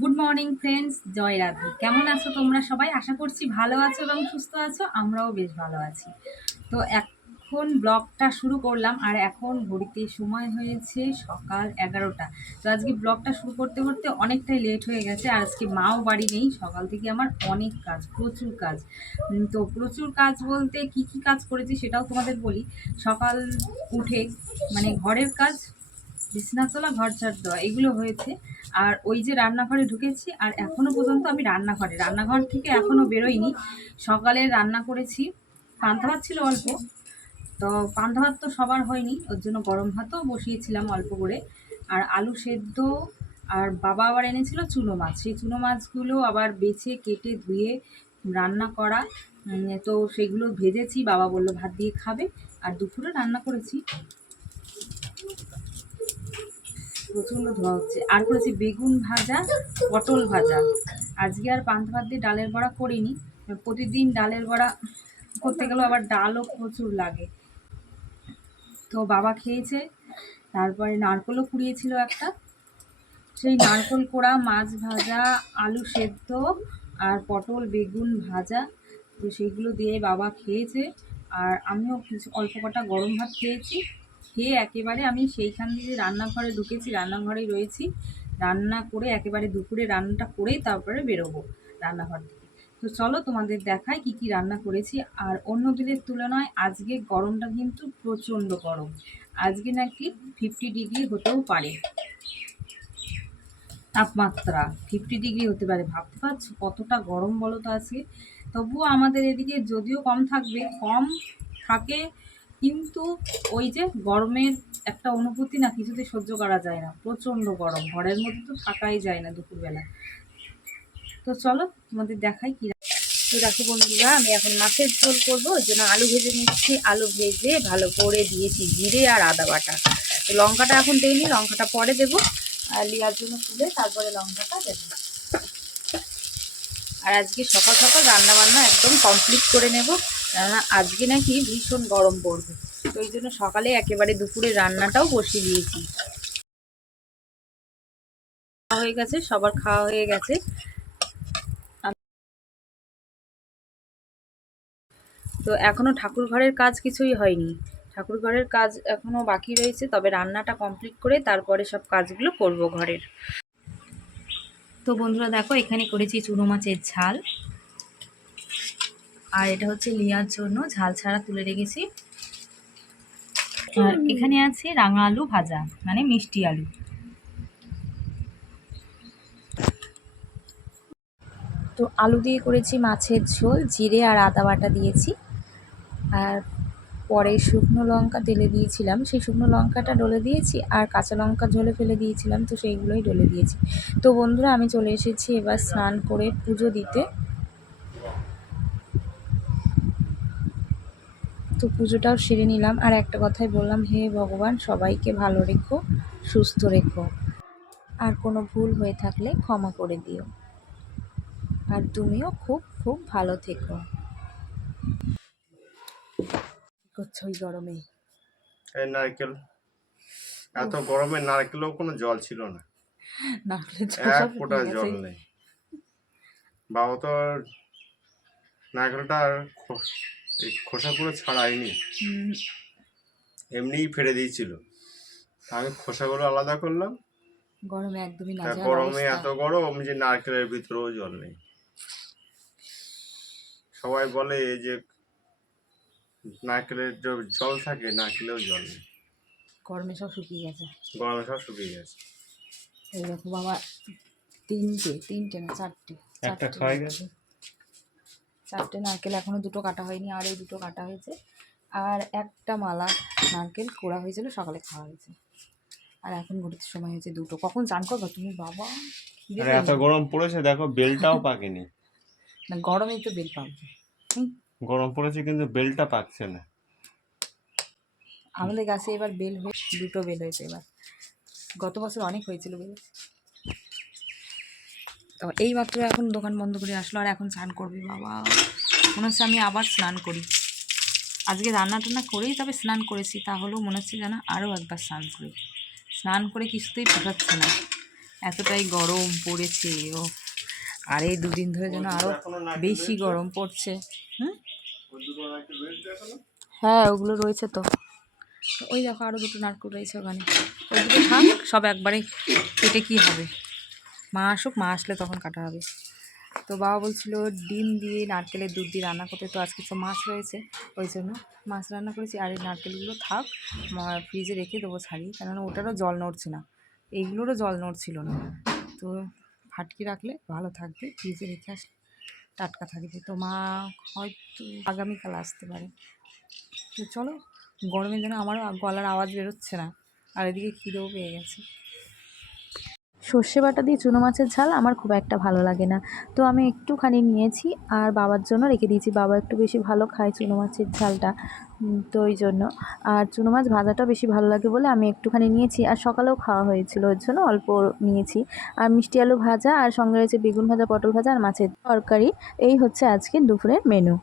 Good morning friends জয় রাধে। কেমন আছো তোমরা সবাই? আশা করছি ভালো আছো এবং সুস্থ আছো। আমরাও বেশ ভালো আছি। তো এখন ব্লগটা শুরু করলাম। আর এখন ঘড়িতে সময় হয়েছে সকাল এগারোটা। তো আজকে ব্লগটা শুরু করতে করতে অনেকটাই লেট হয়ে গেছে। আর আজকে মাও বাড়ি নেই। সকাল থেকে আমার অনেক কাজ, প্রচুর কাজ। তো প্রচুর কাজ বলতে কি কি কাজ করেছি সেটাও তোমাদের বলি। সকাল উঠে মানে ঘরের কাজ বিছনা তোলা ঘর ছাড় দেওয়া, এগুলো হয়েছে। আর ওই যে রান্নাঘরে ঢুকেছি, আর এখনও পর্যন্ত আমি রান্নাঘরে, রান্নাঘর থেকে এখনও বেরোইনি। সকালে রান্না করেছি, পান্তা ভাত ছিল অল্প। তো পান্তা ভাত তো সবার হয়নি, ওর জন্য গরম ভাতও বসিয়েছিলাম অল্প করে। আর আলু সেদ্ধ, আর বাবা আবার এনেছিল চুনো মাছ। সেই চুনো মাছগুলো আবার বেছে, কেটে, ধুয়ে রান্না করা। তো সেগুলো ভেজেছি, বাবা বলল ভাত দিয়ে খাবে। আর দুপুরে রান্না করেছি। প্রচণ্ড ধোয়া হচ্ছে। আর করেছি বেগুন ভাজা, পটল ভাজা। আজকে আর পান্তা ভাত দিয়ে ডালের বড়া করিনি। প্রতিদিন ডালের বড়া করতে গেলেও আবার ডালও প্রচুর লাগে। তো বাবা খেয়েছে, তারপরে নারকলও কুড়িয়েছিল একটা। সেই নারকল কোড়া, মাছ ভাজা, আলু সেদ্ধ আর পটল বেগুন ভাজা, তো সেইগুলো দিয়ে বাবা খেয়েছে। আর আমিও কিছু অল্প কটা গরম ভাত খেয়েছি। খেয়ে একেবারে আমি সেইখান দিয়ে রান্নাঘরে ঢুকেছি, রান্নাঘরেই রয়েছি। রান্না করে একেবারে দুপুরে রান্নাটা করেই তারপরে বেরোবো রান্নাঘর থেকে। তো চলো তোমাদের দেখায় কি কি রান্না করেছি। আর অন্য দিনের তুলনায় আজকে গরমটা কিন্তু প্রচণ্ড গরম। আজকে নাকি ফিফটি ডিগ্রি হতেও পারে। তাপমাত্রা ফিফটি ডিগ্রি হতে পারে। ভাবতে পারছ কতটা গরম বলো তো আজকে? তবুও আমাদের এদিকে যদিও কম থাকবে, কম থাকে কিন্তু ওই যে গরমের একটা অনুভূতি না কিছুতে সহ্য করা যায় না। প্রচণ্ড গরম, ঘরের মধ্যে তো থাকাই যায় না দুপুরবেলা। তো চলো তোমাদের দেখাই কি তো দেখো বন্ধুরা, আমি এখন মাছের ঝোল করব ওই জন্য আলু ভেজে নিচ্ছি। আলু ভেজে ভালো করে দিয়েছি জিরে আর আদা বাটা। তো লঙ্কাটা এখন দিইনি, লঙ্কাটা পরে দেবো। আর লিয়ার জন্য তুলে তারপরে লঙ্কাটা দেবো। আর আজকে সকাল সকাল রান্না বান্না একদম কমপ্লিট করে নেব। কেননা আজকে নাকি ভীষণ গরম পড়বে। তো ওই জন্য সকালে একেবারে দুপুরে রান্নাটাও বসিয়ে দিয়েছি। হয়ে গেছে, সবার খাওয়া হয়ে গেছে। তো এখনও ঠাকুর ঘরের কাজ কিছুই হয়নি। ঠাকুর ঘরের কাজ এখনও বাকি রয়েছে, তবে রান্নাটা কমপ্লিট করে তারপরে সব কাজগুলো করব ঘরের। তো বন্ধুরা দেখো, এখানে করেছি চুনো মাছের ঝাল। আর এটা হচ্ছে লিয়ার জন্য ঝাল ছাড়া তুলে রেখেছি। আর এখানে আছে রাঙা আলু ভাজা মানে মিষ্টি আলু। তো আলু দিয়ে করেছি মাছের ঝোল জিরে আর আদা বাটা দিয়েছি। আর পরে শুকনো লঙ্কা তেলে দিয়েছিলাম। সেই শুকনো লঙ্কাটা ডলে দিয়েছি আর কাঁচা লঙ্কা ঝোলে ফেলে দিয়েছিলাম তো সেইগুলোই ডলে দিয়েছি। তো বন্ধুরা আমি চলে এসেছি এবার স্নান করে পুজো দিতে। তো পুজোটাও সেরে নিলাম। আর একটা কথাই বললাম হে ভগবান সবাইকে ভালো রেখো সুস্থ রেখো। আর কোনো ভুল হয়ে থাকলে ক্ষমা করে দিও। আর তুমিও খুব খুব ভালো থেকো। কি করছ ওই গরমে? এই নারকেল। এত গরমে নারকেলেও কোনো জল ছিল না। নারকেলের জল এক ফোঁটা জল নেই। বাবা তো নারকেলটা এই খোসা পুরো ছাড়ায়নি হুম, এমনিই ফেলে দিয়েছিল। আমি খোসাগুলো আলাদা করলাম। গরমে একদমই না গরমে এত গরম যে নারকেলের ভিতরেও জল নেই। সবাই বলে যে নারকেলের যে জল থাকে নারকেলেও জল নেই। গরমে সব শুকিয়ে গেছে। গরমে সব শুকিয়ে গেছে। এই দেখো বাবা তিনটে তিনটে না চারটে। একটা খাওয়াই গেছে? চারটে নারকেল এখনও দুটো কাটা হয়নি আর এই দুটো কাটা হয়েছে। আর একটা মালা নারকেল কোড়া হয়েছিল সকালে খাওয়া হয়েছে। আর এখন ঘড়িতে সময় হয়েছে দুটো। কখন চান করব? তুমি বাবা এত গরম পড়েছে দেখো বেলটাও পাকেনি। না গরমেই তো বেল হুম। গরম পড়েছে কিন্তু বেলটা পাকছে না। আমাদের গাছে এবার বেল হয়ে দুটো বেল হয়েছে এবার। গত বছর অনেক হয়েছিল বেল। তো এই মাত্র এখন দোকান বন্ধ করে আসলো আর এখন স্নান করবে, বাবা। মনে হচ্ছে আমি আবার স্নান করি। আজকে রান্না টান্না করেই তবে স্নান করেছি তাহলেও মনে হচ্ছে যেন আরও একবার স্নান করি। স্নান করে কিছুতেই পোষাচ্ছে না। এতটাই গরম পড়েছে, ও। আর এই দুদিন ধরে যেন আরও বেশি গরম পড়ছে হ্যাঁ ওগুলো রয়েছে তো। ওই দেখো আরও দুটো নারকেল রয়েছে ওখানে। ওই দুটো সব একবারে কেটে কী হবে? মা আসুক, মা আসলে তখন কাটা হবে। তো বাবা বলছিল, ডিম দিয়ে নারকেলের দুধ দিয়ে রান্না করতে। তো আজকে তো মাছ রয়েছে, ওই জন্য মাছ রান্না করেছি। আর এই নারকেলগুলো থাক ফ্রিজে রেখে দেবো ছাড়িয়ে। কেননা ওটারও জল নড়ছে না। এইগুলোরও জল নড়ছিল না। তো ফাটকি রাখলে ভালো থাকবে। ফ্রিজে রেখে আসলে টাটকা থাকবে। তো মা হয়তো আগামীকাল আসতে পারে। তো চলো গরমের জন্য আমারও গলার আওয়াজ বেরোচ্ছে না। আর এদিকে খিদেও পেয়ে গেছে। সর্ষে বাটা দিয়ে চুনো মাছের ঝাল আমার খুব একটা ভালো লাগে না। তো আমি একটুখানি নিয়েছি আর বাবার জন্য রেখে দিয়েছি। বাবা একটু বেশি ভালো খায় চুনো মাছের ঝালটা তো ওই জন্য। আর চুনো মাছ ভাজাটা বেশি ভালো লাগে বলে আমি একটুখানি নিয়েছি। আর সকালেও খাওয়া হয়েছিল, ওর জন্য অল্প নিয়েছি। আর মিষ্টি আলু ভাজা আর সঙ্গে রয়েছে বেগুন ভাজা, পটল ভাজা আর মাছের তরকারি। এই হচ্ছে আজকে দুপুরের মেনু